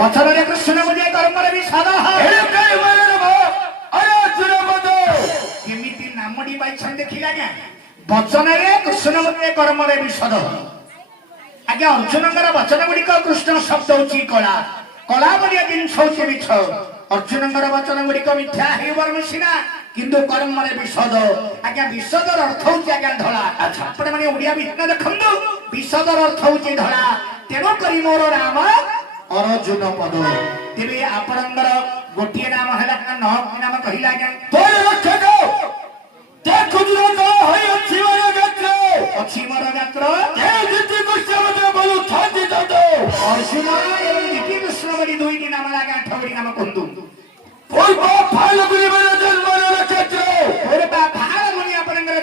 वचन कृष्ण बुझे कर्म विषद केमिति नामटी पाई देखिला क्या वचन कृष्ण बुझे कर्म विषद आज्ञा अर्जुन वचन गुड़िक कृष्ण शब्द हूँ कला कला बोलिया जिनस हूँ मिछ अर्जुन वचन गुड़िक मिथ्या हो सीना किंतु कर्म विषद आज्ञा विषद अर्थ हूँ आज्ञा धला आपण मैंने ओडिया विज्ञान देखु विषद अर्थ हूँ धला तेणुक मोर नाम अर्जुन पद तेरे आपणकर गोटे नाम है नाम कहला अच्छी मोर गात्र अर्जुन एवं कृष्ण बड़ी दुईटी नाम लगा आठगुड़ी नाम कहतु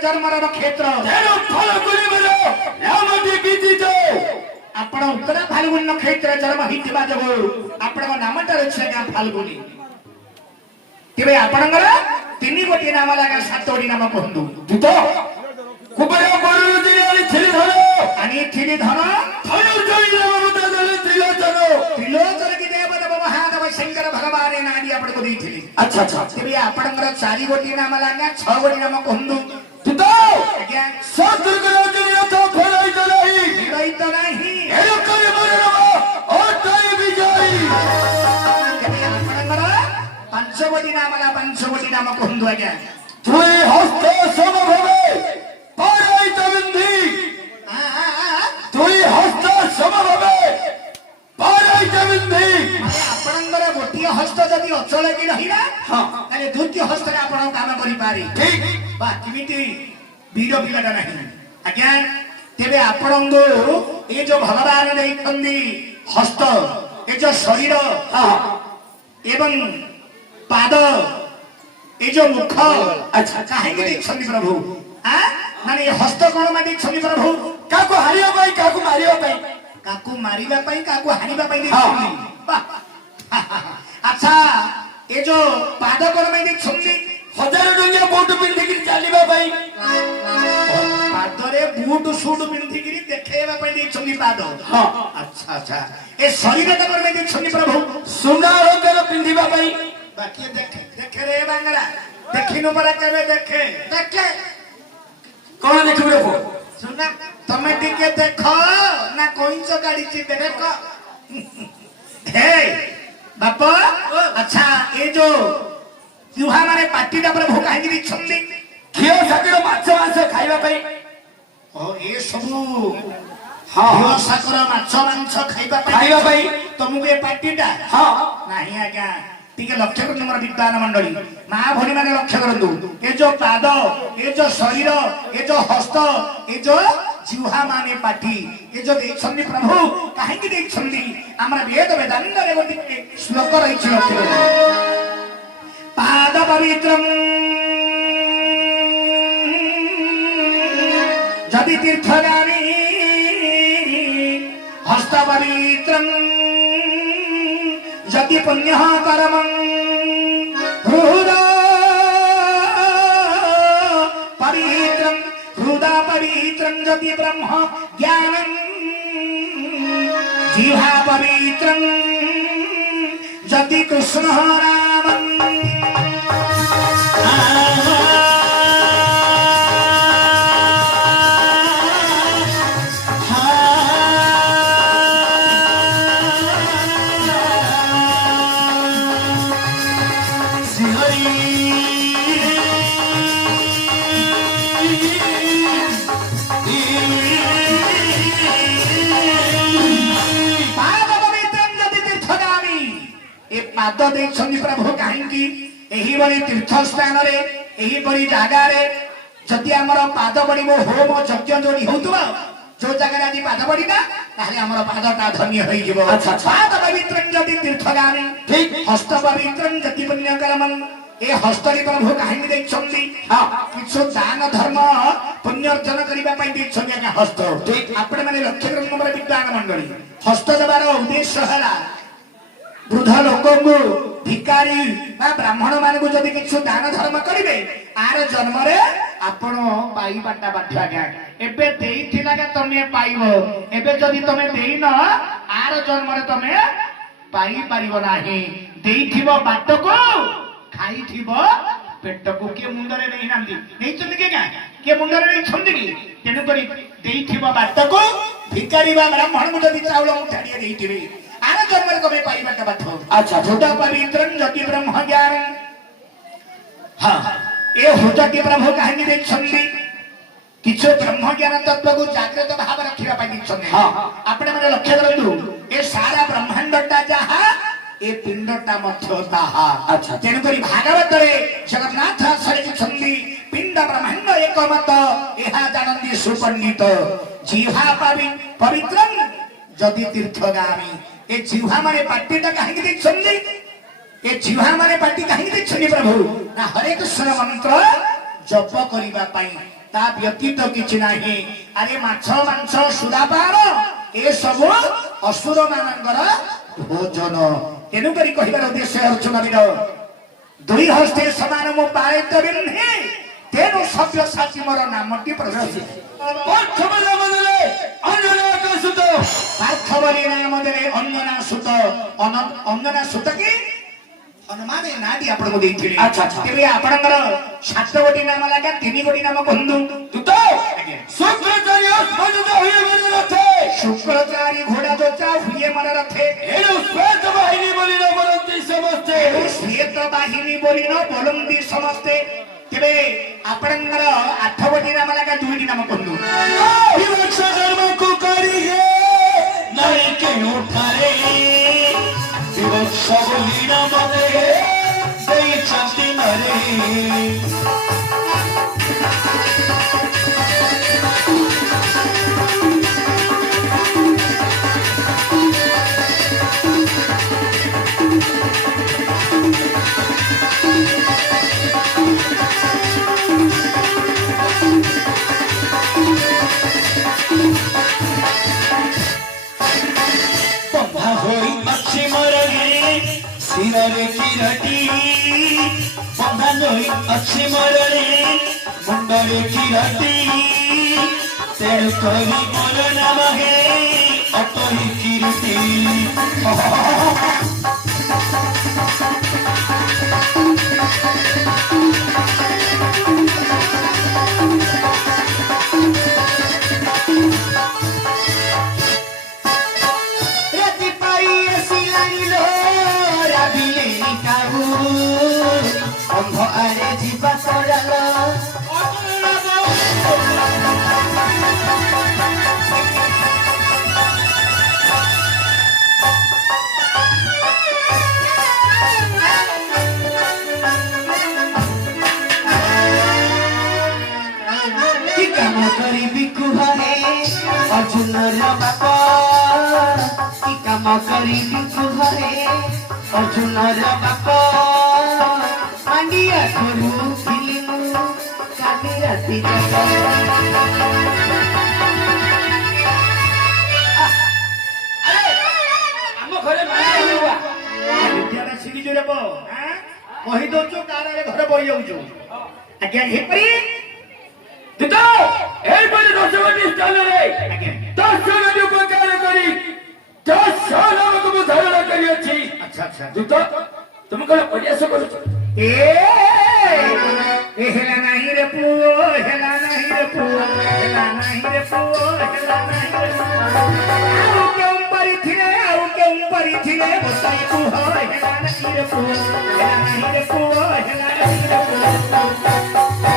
जन्मर क्षेत्र आपण उत्तरा फाल्गुन नक्षत्र जन्म होता जो आपण नामटा रही आज्ञा फाल्गुनी तेरे आपणकर तीन गोटी नाम लगा सातोटी नाम कहतु त्रिलोचन की देवदेव महादेव शंकर भगवान नाड़ी आपको देइथिले अच्छा अच्छा तेरे आपणकर चारि गोटी नाम लगा छ गोटी नाम कहतु तुतो आज्ञा सतुर्गराजनिया तो फेराई तो नहीं हेलो करे मोरे नाम ओटाई विजयी तेरे आपणकर पांच गोटी नाम लगा पांच गोटी नाम कहतु आज्ञा तुई हस्त समभवे पाराई तविंधी तुई हस्त समभवे पाराई तविंधी आपणकर गोटी हस्त जदि अचल की रहिला हां ताले द्वितीय हस्त रे आपण काम करि पारी ठीक बा किमिति वीर पिलाटा नहीं आज्ञा तेरे आपणंगो ए जो भगवान देखंदी हस्त ए जो शरीर एवं पाद ए जो मुख अच्छा काहे के देखछन्ती प्रभु आ माने हस्त कोन मा देखछन्ती प्रभु काको हारियो पई काको मारियो पई काको मारिबा पई काको हानिबा पई देखछन्ती अच्छा ए जो पाद कोन मा देखछन्ती हजार डंगिया बूट पिंधी कि चलीबा पई पादरे बूट सूट पिंधी कि देखेबा पई देखछन्ती पाद हां अच्छा अच्छा ए शरीर त कोन मा देखछन्ती प्रभु सुंदर कर पिंधीबा पई बाकी देखे रे बांगला देखिनु परा केबे देखे कौन देखु रे पो सुना तमे टिके देखो ना कोइंच गाड़ी ची देखो हे बापा अच्छा ए जो जुहा माने पार्टीटा प्रभु काहे कि छंदी खियो साकर माछ मांस खाइबा पई ओ ए सबु हां खियो साकर माछ मांस खाइबा पई तुमको ए पार्टीटा हां नाही आज्ञा टिके लक्ष्य करନ୍ତୁ ମୋର ବିଦ୍ୱାନ ମଣ୍ଡଳୀ ମା ଭଉଣୀ ମାନେ ଲକ୍ଷ୍ୟ କରନ୍ତୁ ଏ जो पाद ए जो शरीर ए जो हस्त ए जो जिह्वा माने पाठी ए जो देखछन्ती प्रभु काहे कि देखछन्ती हमरा वेद वेदांत रे गोटे श्लोक रहिछि लक्ष्य करନ୍ତୁ पाद पवित्रम जदि तीर्थगामी हस्त पवित्रम जति पुण्य कर्म हृदा पवित्रं जति ब्रह्म ज्ञानं जिह्वा पवित्रं जति कृष्ण रामं पाद देखछन्ती प्रभु काहेकि एही बड़ी तीर्थ स्थान रे एही बड़ी जागा रे जति हमर पाद पड़िबो होम यज्ञ जोड़ी होतबा जो जगह आदि पाद पड़िबा ताले हमर पादटा धन्य होई जिवो अच्छा पाद पवित्रं जति तीर्थगामी ठीक हस्त पवित्रं जति पुण्य कर्मं ए हस्तरी प्रभु काहेकि देखछन्ती हां किछो दान धर्म पुण्य अर्जन करिबा पई देखछन्ती आज्ञा हस्त ठीक आपण माने लक्ष्य करन हमर विद्वान मंडली हस्त देबार उद्देश्य हला वृद्ध लोक को भिकारी ब्राह्मण मान को जदि किछु दान धर्म करिवे आर जन्म रे आपण पाई बाटा बाठा गया एबे देइथिला के तमे पाइबो एबे जदि तमे देइनो आर जन्म रे तमे पाई पारिबो नाही देइथिबो बाटको खाइथिबो पेटको के मुंडरे नहीं नांदी नहीं चंदी के मुंडरे नहीं छंदी की तेनु करी देइथिबो बाटको भिखारी बा ब्राह्मण मुंडदी चावल मुठाडिया देइथिबे आना जन्मरे कमे पाई बाटा बाटो अच्छा छोटा पवित्रं जति ब्रह्म ज्ञान हां ए होजति ब्रह्म कहानी दे छंदी किछो ब्रह्म ज्ञान तत्व को जागृत भाव रखिबा पाई दिछन हां आपने माने लक्ष्य करंतु ए सारा ब्रह्मांडटा जहा ए पिंडटा मध्य ताहा अच्छा तेन करी भागवत रे जगन्नाथ सरे छंदी पिंड ब्रह्मांड एक मत एहा जानंदी सुपंडित जीवा पावि पवित्रं जदि तीर्थगामी ए जीवा माने पाटीटा काहे दिछंदी ए जीवा माने पाटी काहे दिछंदी प्रभु ना हरे कृष्ण मंत्र जप करिबा पाई ता व्यतीत किछि नाही अरे माछ मांस सुदापार ए सब असुर मानकर भोजन तेनु करी कहिबार उद्देश्य अर्जुन वीर दुई हस्ते समान मो पायत बिन्हे तेनु सभ्य साची मोर नामटी प्रसिद्ध पार्थबली नामदले अंजना सुत पार्थबली नामदले अंजना सुत अंजना सुत की अनुमान नाडी आपण को देइथिले अच्छा अच्छा तेबे आपणकर सात गोटी नाम लागा तीन गोटी नाम बंधु तुतो शुक्राचार्य मनुज होय मन रथे शुक्राचार्य घोड़ा जोचा हुए मन रथे एनु श्वेत वाहिनी बोली न बोलंती समस्ते श्वेत वाहिनी बोली न बोलंती समस्ते तेबे आपणकर आठ गोटी नाम लागा दुईटी नाम बंधु विवक्ष धर्म को करिए नहीं के उठारे विवक्ष बोली न मते दई चंती मरे सिररे किरटी बंधनोई अच्छी मरणे मुंडरे किरटी तेरु करी बोल नमहे अटोई किरटी अरे जीवा सोडलो की काम करी बिकु हरे अर्जुन रो बापा की काम करी बिकु हरे अर्जुन रो बापा अंडिया करू फिल्म काली राती हम घरे माया हुआ विद्यारा सिगी जोरे बो हां कहि दोचो कारारे घरे बई जाउचो आज्ञा हे परी दितो एई परी 10 गटी स्टाइल रे आज्ञा 10 गटी उपकार करी 10 साल को धारण करी अछि अच्छा अच्छा दितो तुम कोन प्रयास करू ए हेला नहीं रे पुओ हेला नहीं रे पुओ हेला नहीं रे पुओ हेला नहीं रे आउ के ऊपर थिले बताई तू हो हेला नहीं रे पुओ हेला नहीं रे पुओ हेला नहीं रे पुओ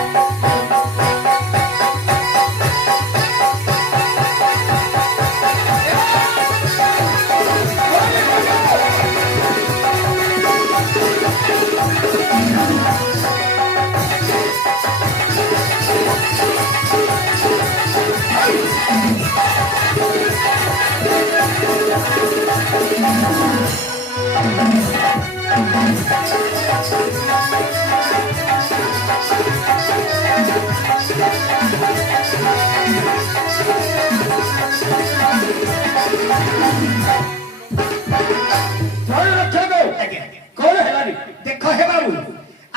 देखो हे बाबू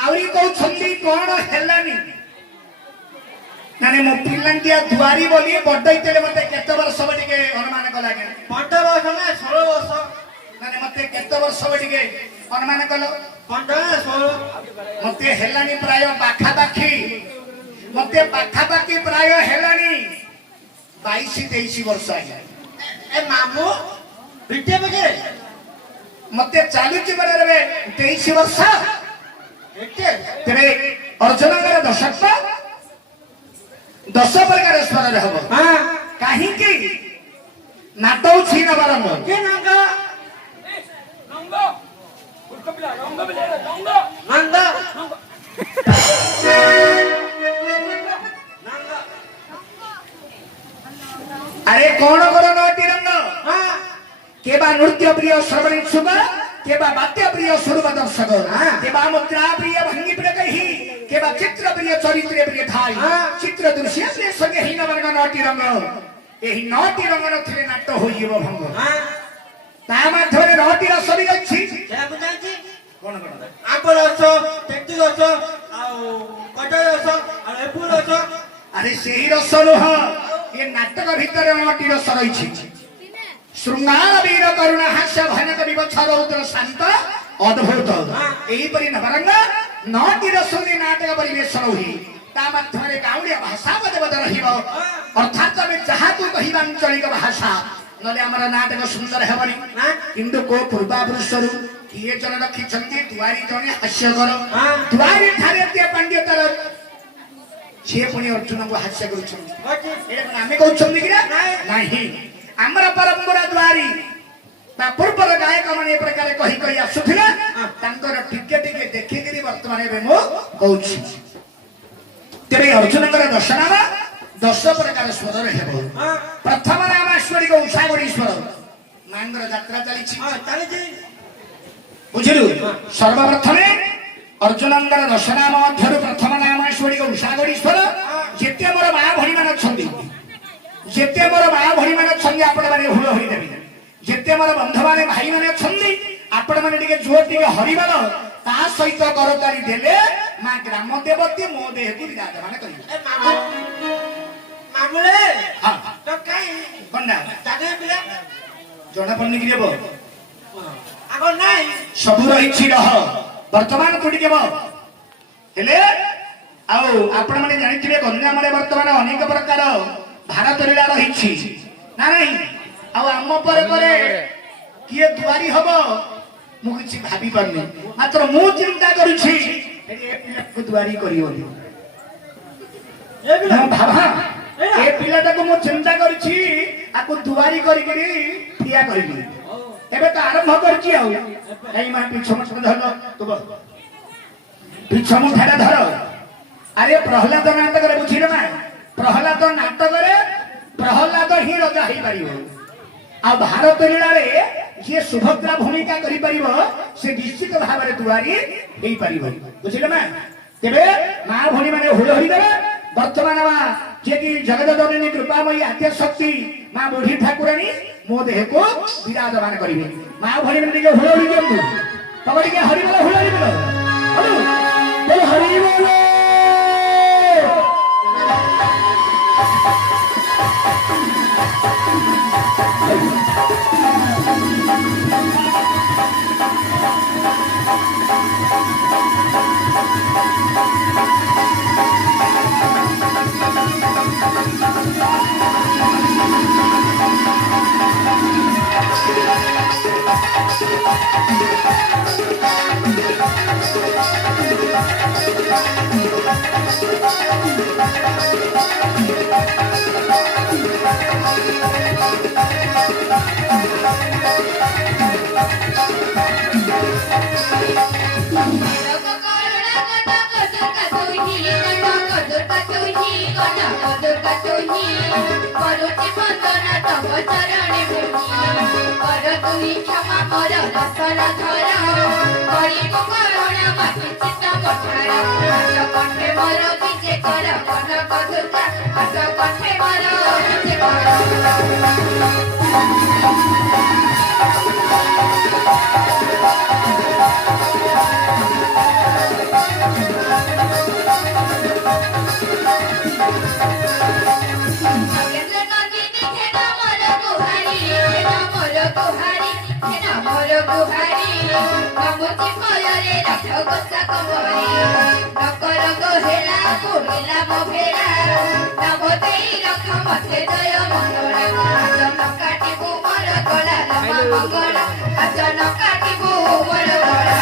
आवरी को छंदी कोन हेलानी नाने मो पिलंगिया दुआरी बोली बडैतेले मते केते वर्ष बडी के अनुमान कला के बड वर्ष ना 16 वर्ष नाने मते କେତେ ବର୍ଷ ଟିକେ ଅନୁମାନ କଲ? 15 ମତେ ହେଲାଣି ପ୍ରାୟ ପାଖାପାଖି ପ୍ରାୟ ହେଲାଣି 22-23 ବର୍ଷ ଆଜ୍ଞା। ଏ ମାମୁ ବିଟେ ବଜେ ମତେ ଚାଲୁଛି ବେଳେ 23 ବର୍ଷ। ଏତେ ତେବେ ଅର୍ଜୁନଙ୍କର 10 ପ୍ରକାର ସ୍ୱରରେ ହବ। ହଁ କାହିଁକି ନାଟଉଛି ନବରଙ୍ଗ କେ ନଙ୍ଗ ନଙ୍ଗ ଆରେ କଣ କର ନଟି ରଙ୍ଗ ହଁ କେବା ନୃତ୍ୟ ପ୍ରିୟ ଶ୍ରବଣ ଇଚ୍ଛୁକ କେବା ବାଦ୍ୟ ପ୍ରିୟ ସ୍ୱରୂପ ଦର୍ଶକ କେବା ମୁଦ୍ରା ପ୍ରିୟ ଭଙ୍ଗୀ ପ୍ରିୟ କହି କେବା ଚିତ୍ର ପ୍ରିୟ ଚରିତ୍ର ପ୍ରିୟ ଥାଇ ଚିତ୍ର ଦୃଶ୍ୟ ପ୍ରିୟ ସଙ୍ଗେ ହୀନ ବର୍ଗ ନଟି ରଙ୍ଗ ଏହି ନଟି ରଙ୍ଗ ନଥିଲେ ନାଟ ହୋଇଯିବ ଭଙ୍ଗ। ତା ମାଧ୍ୟମରେ ନଟି ରସ ବି ଅଛି। ଯାକୁ ଜାଣିଛି କଣ ଆପଲ ରସ ତେତି ରସ ଆଉ କଦଳୀ ରସ ଆଉ ଏପୁଲ ରସ। ଆରେ ସେହି ରସ ନୁହ ଏ ନାଟକ ଭିତରେ ନଟି ରସ ରହିଛି। ଶୃଙ୍ଗାର ବୀର କରୁଣା ହାସ୍ୟ ଭୟାନକ ବିଭତ୍ସ ରୌଦ୍ର ଶାନ୍ତ ଅଦ୍ଭୁତ ଏହିପରି ନବରଙ୍ଗ 9ଟି ରସ ନାଟକ ପରିବେଷଣ ହୁଏ। ତା ମାଧ୍ୟମରେ ଗାଉଁଲିଆ ଭାଷା ବୋଧ ରହିବ ଅର୍ଥାତ୍ ଆମେ ଯାହାକୁ କହିବା ଆଞ୍ଚଳିକ ଭାଷା ନହେଲେ ଆମର ନାଟକ ସୁନ୍ଦର ହେବନି। କିନ୍ତୁ କୋ ପୂର୍ବାପୁରୁଷରୁ କିଏ ଜଣେ ରଖିଛନ୍ତି ଦୁଆରୀ ଜଣେ ହାସ୍ୟକର ଦୁଆରୀ ଠାରେ ପାଣ୍ଡ୍ୟତାର ସିଏ ପୁଣି ଅର୍ଜୁନଙ୍କୁ ହାସ୍ୟ କରୁଛନ୍ତି। ଆମେ କହୁଛନ୍ତି କି ନାହିଁ ଆମର ପରମ୍ପରା ଦ୍ୱାରୀ ବା ପୂର୍ବର ଗାୟକ ମାନେ ଏ ପ୍ରକାର କହି କହି ଆସୁଥିଲେ ତାଙ୍କର ଟିକେ ଟିକେ ଦେଖିକିରି ବର୍ତ୍ତମାନ ଏବେ ମୁଁ କହୁଛି। ତେବେ ଅର୍ଜୁନଙ୍କର 10 ନାମ 10 ପ୍ରକାର ସ୍ୱରରେ ହେବ। ପ୍ରଥମ ନାମ ଈଶ୍ୱରିକ ଉଷାଗୋଡ଼ି ସ୍ୱର ମାଙ୍କର ଯାତ୍ରା ଚାଲିଛି ବୁଝିଲୁ। ସର୍ବପ୍ରଥମେ ଅର୍ଜୁନଙ୍କର 10 ନାମ ମଧ୍ୟରୁ ପ୍ରଥମ ନାମ ଈଶ୍ୱରିକ ଉଷାଗୋଡ଼ି ସ୍ୱର। ଯେତେ ମୋର ମା ଭଣୀ ମାନେ ଅଛନ୍ତି ଆପଣ ମାନେ ହୁଳ ହୋଇଦେବେ। ଯେତେ ମୋର ବନ୍ଧୁ ମାନେ ଭାଇ ମାନେ ଅଛନ୍ତି ଆପଣ ମାନେ ଟିକେ ଜୋର ଟିକେ ହରିବଲ ତା ସହିତ କରତାଳି ଦେଲେ ମା ଗ୍ରାମ ଦେବତୀ ମୋ ଦେହକୁ ବିରାଜମାନ କରିବେ। ମାମୁଲେ ହଁ ତ କାଇ କଣ୍ଡା ଜାଗେ ପିଲା ଜଣା ପଡୁନି କି ଦେବ ଆଗ ନାଇଁ ସବୁ ରହିଛି ରହ ବର୍ତ୍ତମାନ କୋଉଠି ଦେବ ହେଲେ ଆଉ ଆପଣ ମାନେ ଜାଣିଥିବେ ଗଞ୍ଜାମରେ ବର୍ତ୍ତମାନ ଅନେକ ପ୍ରକାର ଭାରତ ଲୀଳା ରହିଛି ନା ନାହିଁ। ଆଉ ଆମ ପରେ ପରେ କିଏ ଦୁଆରୀ ହବ ମୁଁ କିଛି ଭାବି ପାରୁନି। ମାତ୍ର ମୁଁ ଚିନ୍ତା କରୁଛି ଏ ପିଲାକୁ ଦୁଆରୀ କରିବନି। ଏ ପିଲାଟାକୁ ମୁଁ ଚିନ୍ତା କରିଛି ଆକୁ ଦୁଆରୀ କରିକିରି ଠିଆ କରିବି। ଏବେ ତ ଆରମ୍ଭ କରିଛି ଆଉ ଏଇ ମା ପିଛ ମୁଠ ଧର ପିଛ ମୁଠାଟା ଧର। ଆରେ ପ୍ରହ୍ଲାଦ ନାଟକରେ ବୁଝିଲେ ମା ପ୍ରହ୍ଲାଦ ନାଟକରେ ପ୍ରହ୍ଲାଦ ହିଁ ରଜା ହେଇପାରିବ। ଆଉ ଭାରତ ଲୀଳାରେ ଯିଏ ସୁଭଦ୍ରା ଭୂମିକା କରିପାରିବ ସେ ନିଶ୍ଚିତ ଭାବରେ ଦୁଆରୀ ହେଇପାରିବ ବୁଝିଲେ ମା। ତେବେ ମା ଭଉଣୀ ମାନେ ହୁଳ ହୋଇଦେବେ। ବର୍ତ୍ତମାନ ମା ଯିଏକି ଜଗତ ଜନନୀ କୃପାମୟୀ ଆଦ୍ୟ ଶକ୍ତି ମା ବୁଢୀ ଠାକୁରାଣୀ ମୋ ଦେହକୁ ବିରାଜମାନ କରିବେ। ମା ଭଉଣୀ ମାନେ ଟିକେ ହୁଳ ହୋଇ ଦିଅନ୍ତୁ। ତମେ ଟିକେ ହରିବଲ ହୁଳ ହରିବଲ ହରିବଲ Guhari ମୁଚି ଫଳରେ ରଥ ଗୋସା କମରେ ରକ ରକ ହେଲା ପୁରିଲା ମୋ ଭେଳା ନବ ଦେଇ ରଥ ମତେ ଜୟ ମଙ୍ଗଳା ଆଜ ନ କାଟିବୁ ମୋର ଗଳା ଲମ୍ବା ମଙ୍ଗଳା ଆଜ ନ କାଟିବୁ ମୋର ଗଳା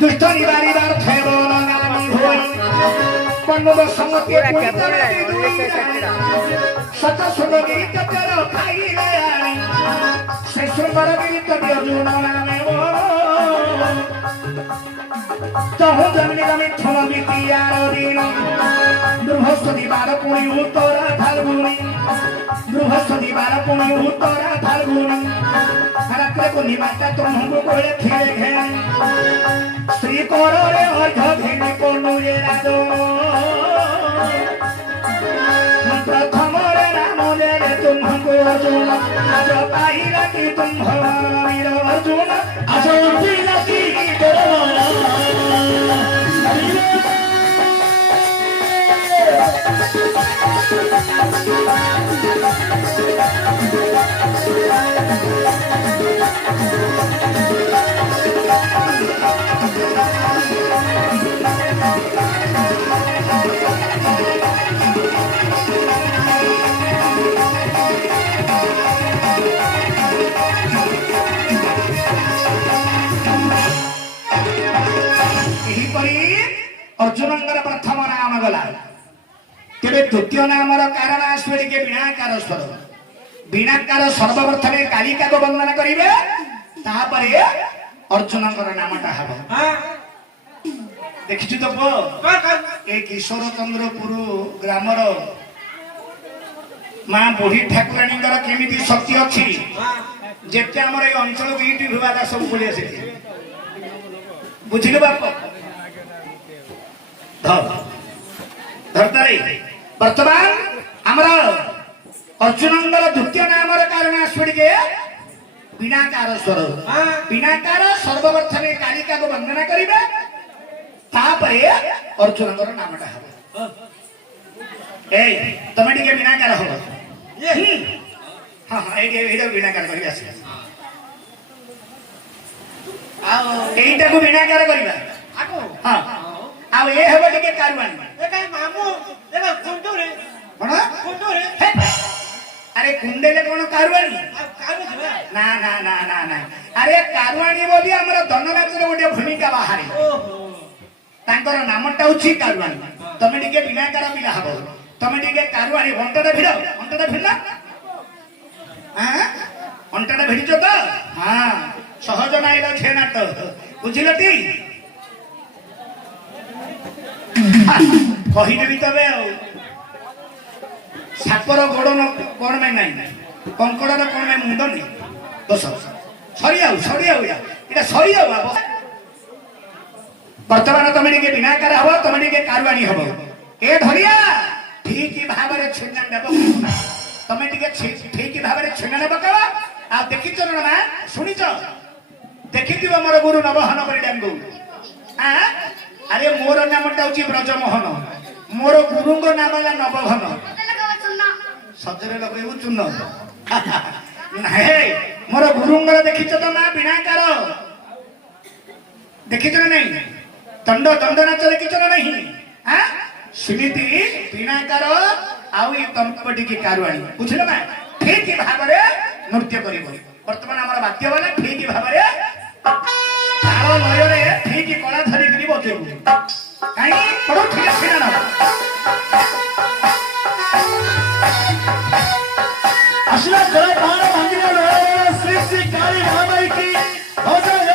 दुष्ट निवारिबार थेबन नामी होई पन्नद संगति सत सुंदरी तकर खाइले आनी से सुंदर गीत अर्जुन नामे तहु जमनी गमी थम बितियार दिन बृहस्पति बार पुणी उत्तर फाल्गुनी बृहस्पति बार पुणी उत्तर फाल्गुनी रात्रे पूर्णिमाटा तुमको कोले खेले घेने श्री कोरे अर्घ घेने कोनुरे राजो प्रथम रे नाम ले तुमको अर्जुन आज पाइला कि तुम वीर अर्जुन आज पाइला कि अर्जुनंगर प्रथम नाम गला तेरे द्वितीय नाम कारण आसवे के बीणाकार स्वर बीणाकार सर्वप्रथम कालिका को वंदना करेंगे तापरे अर्जुनंगर नामटा हम देखी तो पो ए किशोर चंद्रपुर ग्रामर मां बुढ़ी ठाकुराणींगर केमिति शक्ति अच्छी जेते हमर ए अंचल को ईटी विवाद सब बोली आसे बुझिले बाप धरतारी वर्तमान हमरा अर्जुनंगर द्वितीय नाम कारण आसपड़ी के बीणाकार स्वर बीणाकार सर्वप्रथम कालिका को वंदना करिबे तापरे अर्जुनंगर नामटा हबो ए तमे टिके बीणाकार हो हां हां एटा बीणाकार करि आसी आ एटा को बीणाकार करिबा आको हां आ ए हबो टिके कारवानी ए काई मामू देखा कुंडोरे कोन कुंडोरे अरे कुंडेले कोन कारवानी कारू छबा ना ना ना ना ना अरे कारवानी बोली हमरा धनराज रे गोटे भूमिका बाहारे ओहो तांकर नामटा होछि कारवानी तमे टिके बीणाकार पिला हबो तमे टिके कारवानी घंटाटा भिड़ हां घंटाटा भिड़िचो तो हां सहज नाइलो छेनाट बुझिलटी कही देवी तबे सापर गोड़ कौन में नहीं कंकड़र कौन में मुंड नहीं बस सरी जाऊ इटा सरी जाऊ वर्तमान तुम टे बीणाकार हम तुम टे कारवाणी हम ए धरिया ठीक भाव में छेना देव तुम टे ठीक भाव में छेना पकाव आ देखी ना शुणिच देखी मोर गुरु नवहन परिडांगू अरे मोर नामटा हूँ ब्रजमोहन मोर गुरुंग नाम है नवघन सजरे लगेबू चून मोर गुरुंगर देखिच तो मां बीणाकार देखिच ना नहीं दंड दंड नाच देखिच ना नहीं सेमिति बीणाकार आउ तंपटी की कारवाणी बुझल ना ठीक भाव में नृत्य कर वर्तमान आम वाद्य वाला ठीक भाव में ताल लय ठीक कला धरिकी बजेबू कहीं पड़ो ठीक है ना आशीर्वाद करो बाण भांगिने लय श्री श्री काली महामाई की भजन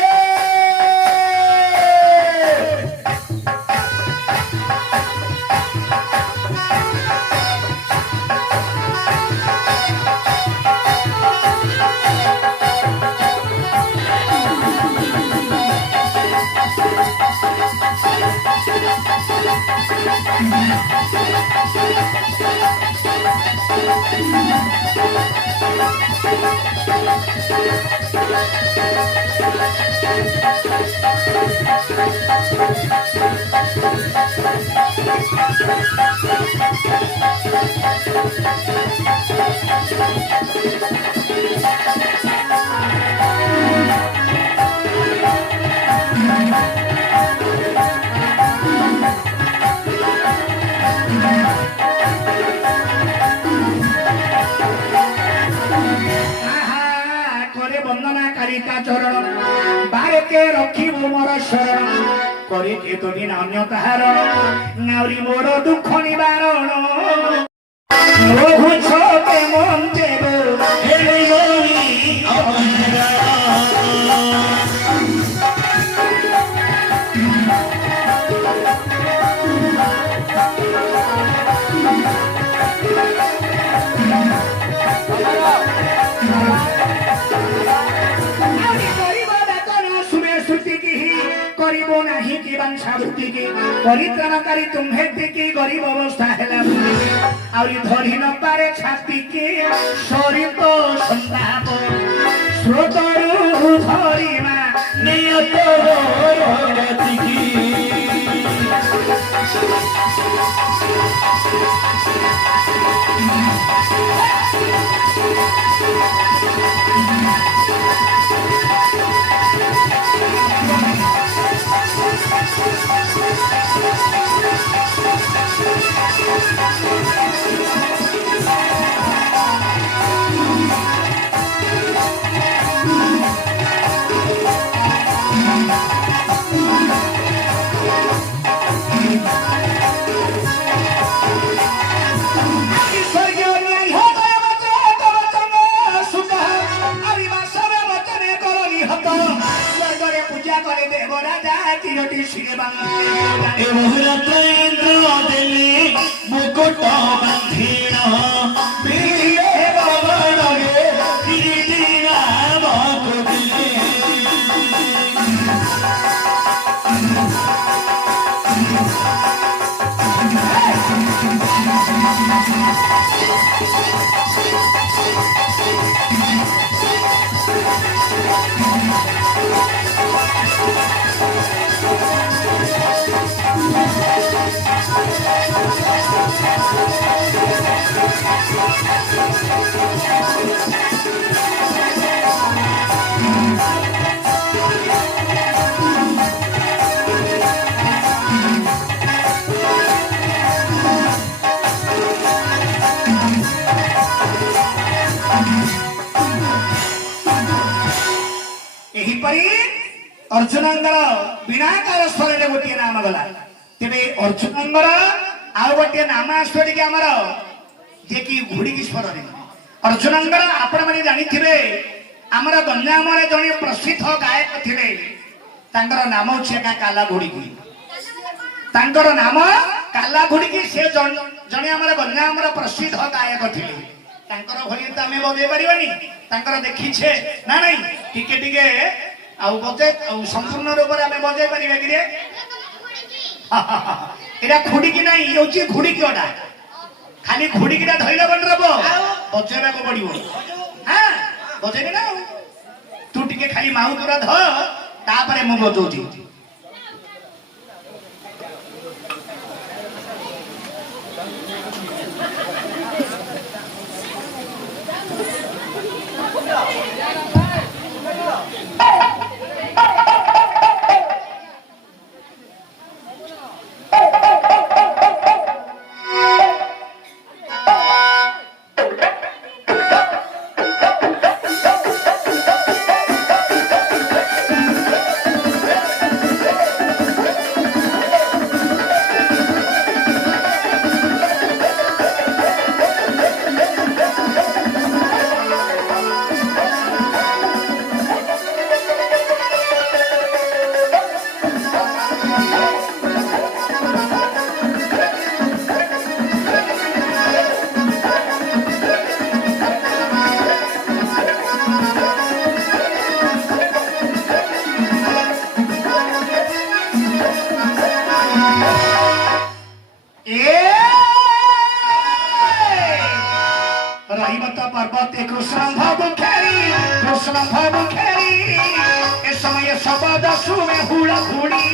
आहा, करे वंदना कारिका चरण बारके रखिबु मोर शरण करे के तो दिन अन्य ताहार नाउरी मोर दुख निवारण मोह छोटे मन देव हेले गौरी अपना करिबो नाही की वंशावृत्ति की परित्राणकारी तुम्हें की गरीब अवस्था हेला आउरी धरि न पारे छाती की सरित संताप स्रोतरु धरिमा नियत गति की मुकुट बंधीण अर्जुनंगर बिनाकार स्वर में गोटे नाम गला तेरे अर्जुनंगर आउ गोटे नाम आसो टी आमर जे कि घुड़ी स्वर अर्जुनंगर आपण मैंने जानी थे आमर गंजाम जड़े प्रसिद्ध गायक थे तांकर नाम हूँ काला घुड़की तांकर नाम काला घुड़की से जड़े आमर गंजाम प्रसिद्ध गायक थे तांकर भली तो आम बजे पारानी तांकर देखीछे ना नहीं टिके टिके आउ बजे संपूर्ण रूप में आम बजे पारे कि एटा खुड़की ना ये हूँ खुड़कीटा खाली खुड़कीटा धरल बन रब बजेबा को पड़ो हाँ बजेबी ना तू टिके खाली माउ तुरा ध मु बजौची কৈবত পর্বতে কৃষ্ণ ভব খেরি এ সময় সবদ শুনে হুড় হুড়ি